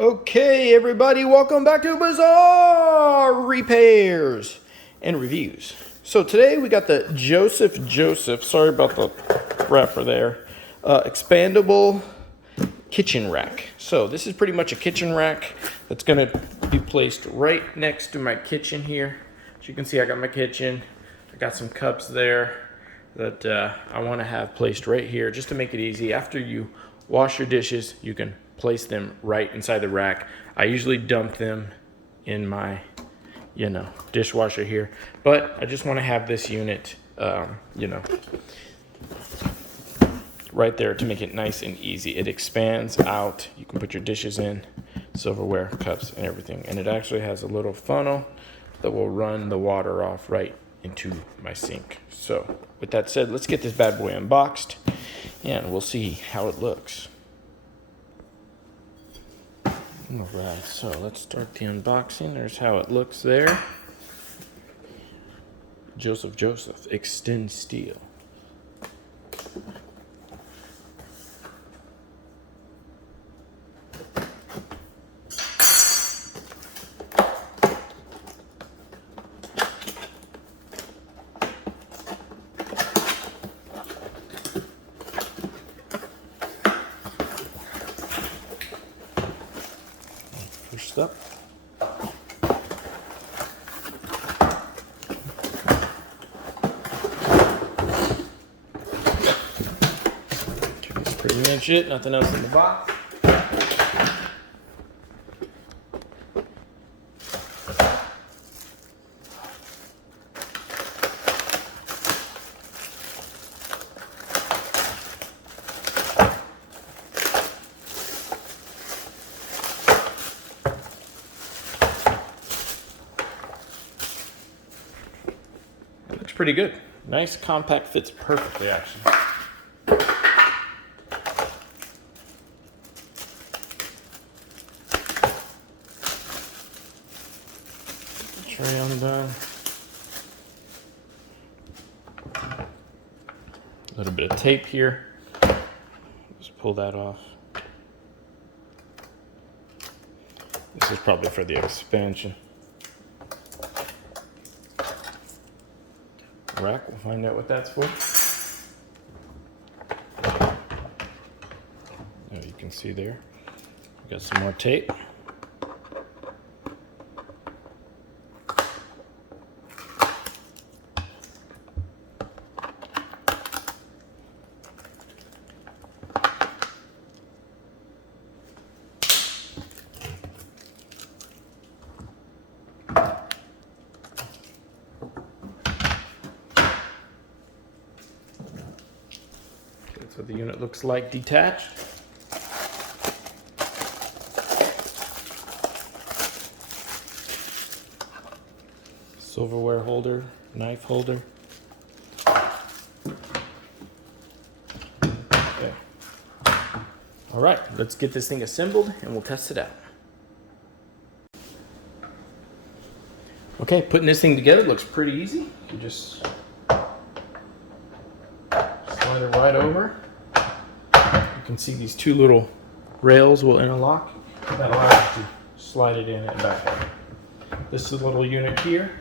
Okay, everybody, welcome back to Bazzar Repairs and Reviews. So today we got the Joseph, sorry about the wrapper there, expandable kitchen rack. So this is pretty much a kitchen rack that's going to be placed right next to my kitchen here. As you can see, I got my kitchen. I got some cups there that I want to have placed right here just to make it easy. After you wash your dishes, you can place them right inside the rack. I usually dump them in my, dishwasher here, but I just want to have this unit, right there to make it nice and easy. It expands out. You can put your dishes in, silverware, cups, and everything. And it actually has a little funnel that will run the water off right into my sink. So with that said, let's get this bad boy unboxed and we'll see how it looks. All right, so let's start the unboxing. There's how it looks there. Joseph, Extend Steel. First up, that's pretty much it. Nothing else in the box. Looks pretty good. Nice, compact, fits perfectly actually. Tray on the bottom. A little bit of tape here. Just pull that off. This is probably for the expansion. Rack, we'll find out what that's for. Now you can see there, we got some more tape. That's what the unit looks like detached. Silverware holder, knife holder. Okay. All right, let's get this thing assembled and we'll test it out. Okay, putting this thing together looks pretty easy. You just slide it right over. You can see these two little rails will interlock. That allows you to slide it in and back out. This is a little unit here.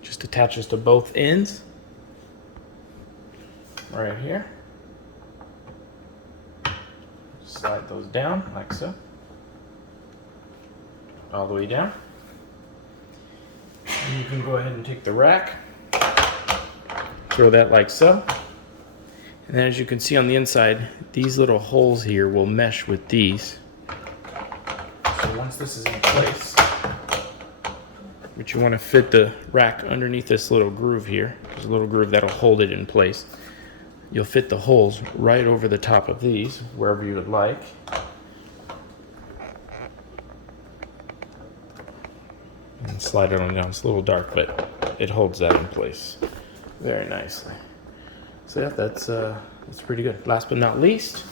Just attaches to both ends. Right here. Slide those down like so. All the way down. And you can go ahead and take the rack. Throw that like so. And then as you can see on the inside, these little holes here will mesh with these. So once this is in place, but you want to fit the rack underneath this little groove here. There's a little groove that'll hold it in place. You'll fit the holes right over the top of these, wherever you would like. And slide it on down. It's a little dark, but it holds that in place very nicely. So yeah, that's pretty good. Last but not least,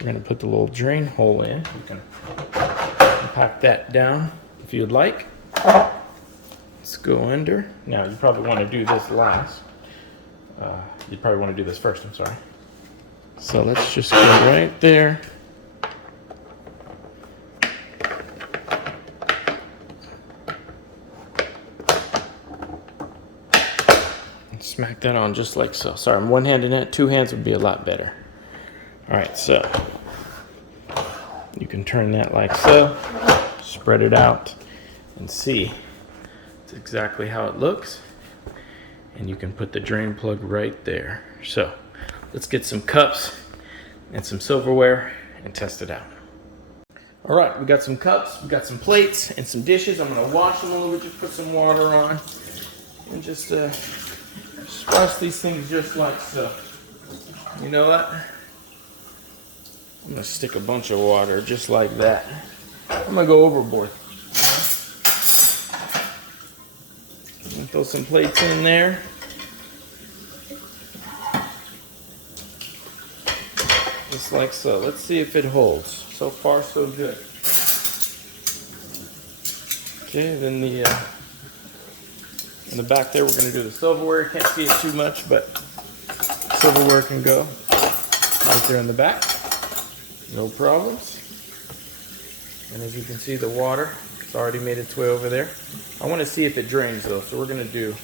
we're going to put the little drain hole in. You can pack that down if you'd like. Let's go under. Now you probably want to do this last. You'd probably want to do this first, I'm sorry. So let's just go right there. Smack that on just like so. Sorry, I'm one-handed it. Two hands would be a lot better. All right, so you can turn that like so, spread it out, and see. It's exactly how it looks. And you can put the drain plug right there. So let's get some cups and some silverware and test it out. All right, we got some cups, we got some plates and some dishes. I'm gonna wash them a little bit, just put some water on, and just splash these things just like so. You know what? I'm gonna stick a bunch of water just like that. I'm gonna go overboard. And throw some plates in there. Just like so. Let's see if it holds. So far, so good. Okay, then in the back there, we're going to do the silverware. Can't see it too much, but silverware can go right there in the back. No problems. And as you can see, the water, it's already made its way over there. I want to see if it drains, though, so we're going to do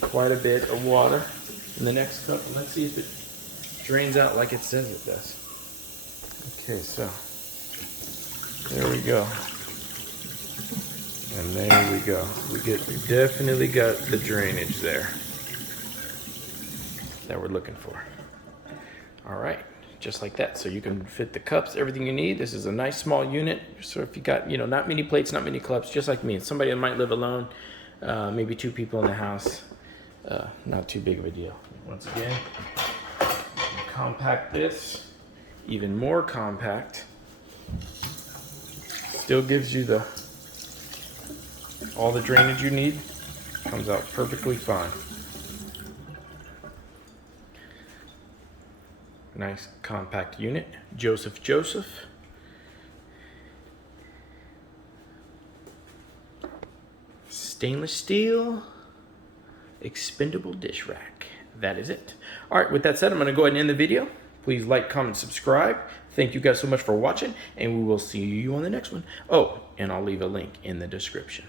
quite a bit of water in the next cup. Let's see if it drains out like it says it does. Okay, so there we go. And there we go. We definitely got the drainage there that we're looking for. All right, just like that. So you can fit the cups, everything you need. This is a nice small unit. So if you got, not many plates, not many cups, just like me. Somebody that might live alone, maybe 2 people in the house, not too big of a deal. Once again, compact this, even more compact. Still gives you all the drainage you need. Comes out perfectly fine. Nice compact unit. Joseph. Stainless steel, expendable dish rack. That is it. All right, with that said, I'm going to go ahead and end the video. Please like, comment, subscribe. Thank you guys so much for watching, and we will see you on the next one. Oh, and I'll leave a link in the description.